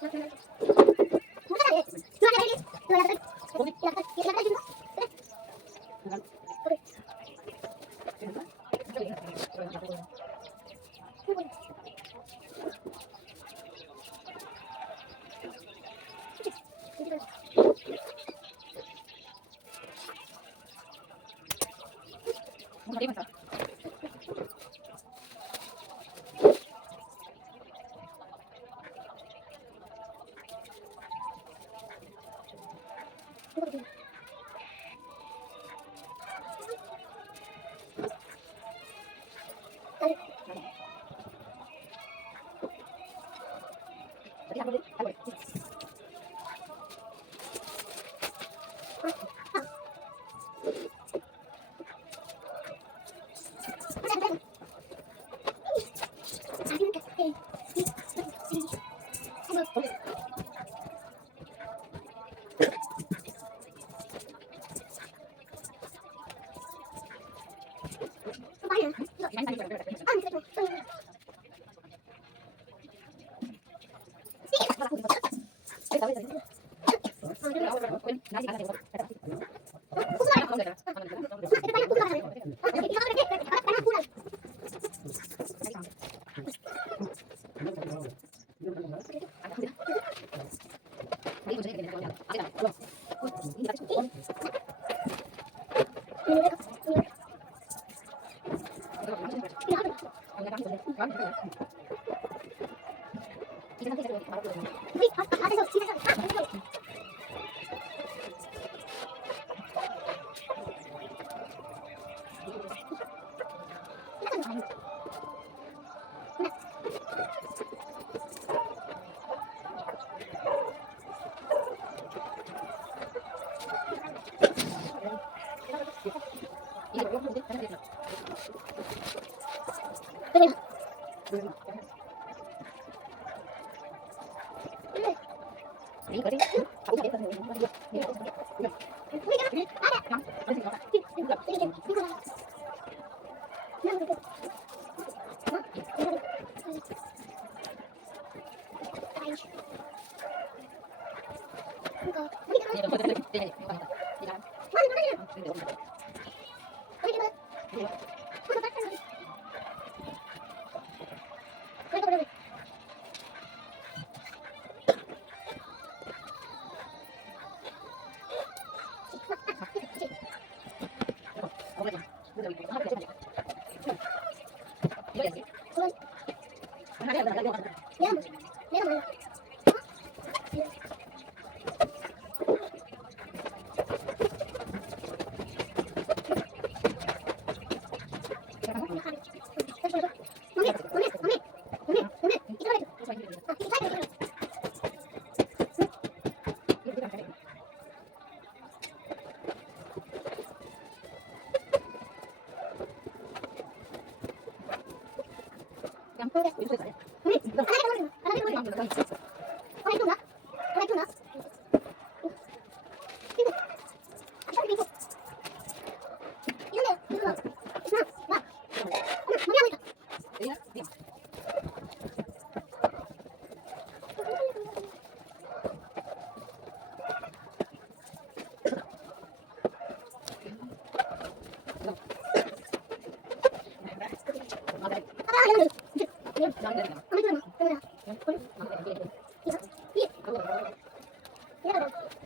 私たちは。Thank you. 啊，这个，把衣服整理一下，你来给我晾。啊，这个。いい、よかった。ありがとうございます。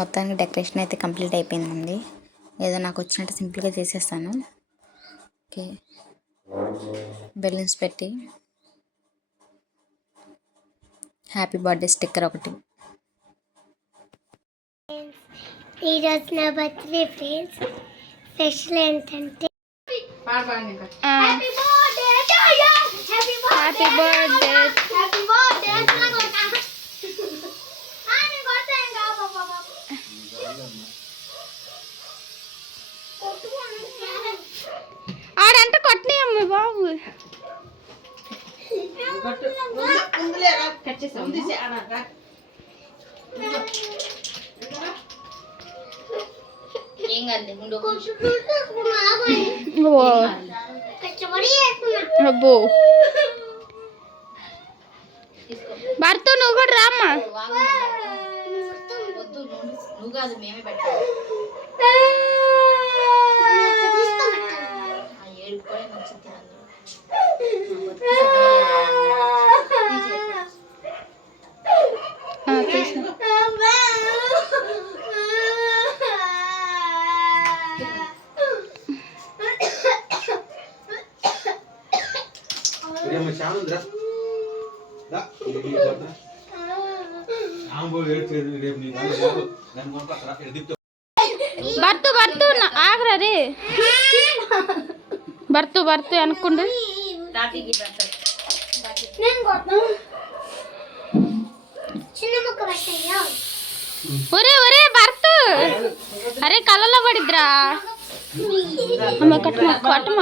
మొత్తానికి decoration అయితే complete అయిపోయిందండి. ఏదో నాకు వచ్చినట్టు సింపుల్గా చేసేస్తాను. ఓకే. బెలూన్స్ పెట్టి. హ్యాపీ బర్త్డే స్టిక్కర్ ఒకటి. ఈరోజు నా బర్త్డే ఫ్రెండ్స్. స్పెషల్ ఏంటంటే happy birthday happy happy birthday happy birthday ఆడంటే కొట్టినాయి అమ్మ బాబు. అబ్బో. భర్త నువ్వు కూడా రామ్మా. నువ్వు కాదు మేమే పెట్టాలి చాలా ఉందిరా. దా, ఏడ్చేది రేపు నీ దిక్కు. భర్త అనుకుంటు నేను కొడతాను చిన్న ముక్క పెట్టయ్యా ఒరే ఒరే భర్త అరే కళ్ళలో పడిద్రా అమ్మ కట్టమ కట్టమ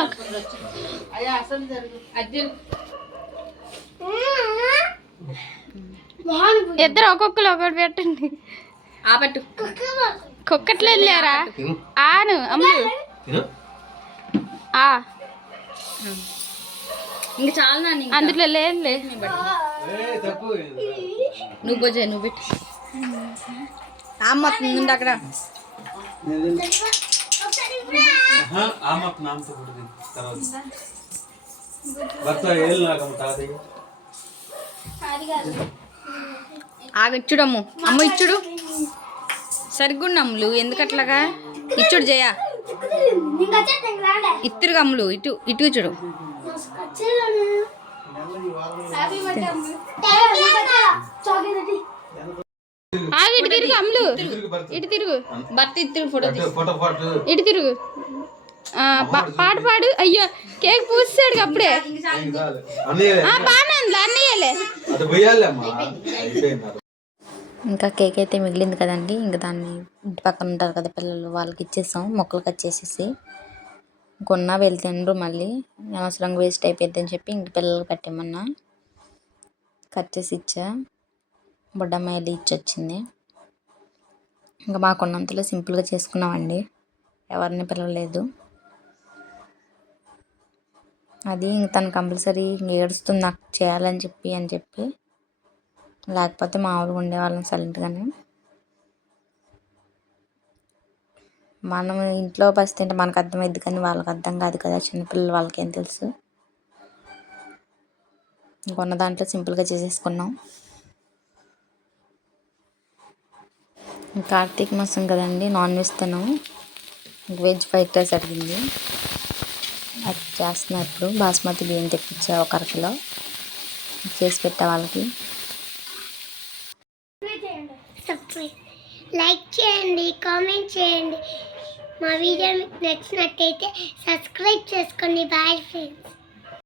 ఇద్దరు ఒక్కొక్కరు ఒకటి పెట్టండి. కుక్కట్లేదు లేరా తిను, ఆను అమ్ములు తిను. ఆ. ఇంక చాలా అందులో లేదు లేదు ఏయ్, తప్పు. నువ్వు పోజే నువ్వు పెట్టు. అమ్మ అక్కడ. తర్వాత. భర్త ఏళ్ళు నాకమ్మ తాతయ్య. ఆగ ఇచ్చుడమ్ము. అమ్మ ఇచ్చుడు. సరిగ్గుండమ్ములు ఎందుకట్లాగా? ఇచ్చుడు జయ. ఇంకా చెట్టు రాలే ఇత్తురుగా అమ్ములు ఇటు ఇటు ఇచ్చుడు. ఆగి ఇటు తిరుగు అమ్ములు. ఇటు తిరుగు. భర్త ఇత్తురు ఫోటో ఇటు తిరుగు. పాట పాడు. అయ్యో కేక్ పూసాడు అప్పుడే. బాగానే ఉంది అయిపోయింది ఇంకా కేక్ అయితే మిగిలింది కదండి. ఇంకా దాన్ని ఇంటి పక్కన ఉంటారు కదా పిల్లలు వాళ్ళకి ఇచ్చేసాం. మొక్కలు కట్ చేసేసి కొన్నా వెళ్తుండ్రు మళ్ళీ. అనవసరంగా వేస్ట్ అయిపోద్ది అని చెప్పి ఇంక పిల్లలు పెట్టేమన్నా కట్ చేసి ఇచ్చా. బుడ్డమ్మాయిలు ఇచ్చొచ్చింది. ఇంకా మాకున్నంతలో సింపుల్గా చేసుకున్నామండి. ఎవరిని పిలవలేదు. అది ఇంక తను కంపల్సరీ ఏడుస్తుంది నాకు చేయాలని చెప్పి అని చెప్పి. లేకపోతే మామూలుగా ఉండేవాళ్ళం సైలెంట్గానే మనం ఇంట్లో బస్ తింటే మనకు అర్థమైద్ది కానీ వాళ్ళకి అర్థం కాదు కదా చిన్నపిల్లలు వాళ్ళకి ఏం తెలుసు కొన్న దాంట్లో సింపుల్గా చేసేసుకున్నాం. కార్తీక మాసం కదండి నాన్ వెజ్ తను వెజ్ ఫ్రైడ్ రైస్ అడిగింది. చేస్తున్నప్పుడు చేస్తున్నా ఇప్పుడు బాస్మతి బియ్యం తెప్పించా ఒక అరకిలో చేసి పెట్టా వాళ్ళకి. లైక్ చేయండి కామెంట్ చేయండి. మా వీడియో మీకు నచ్చినట్టయితే సబ్స్క్రైబ్ చేయండి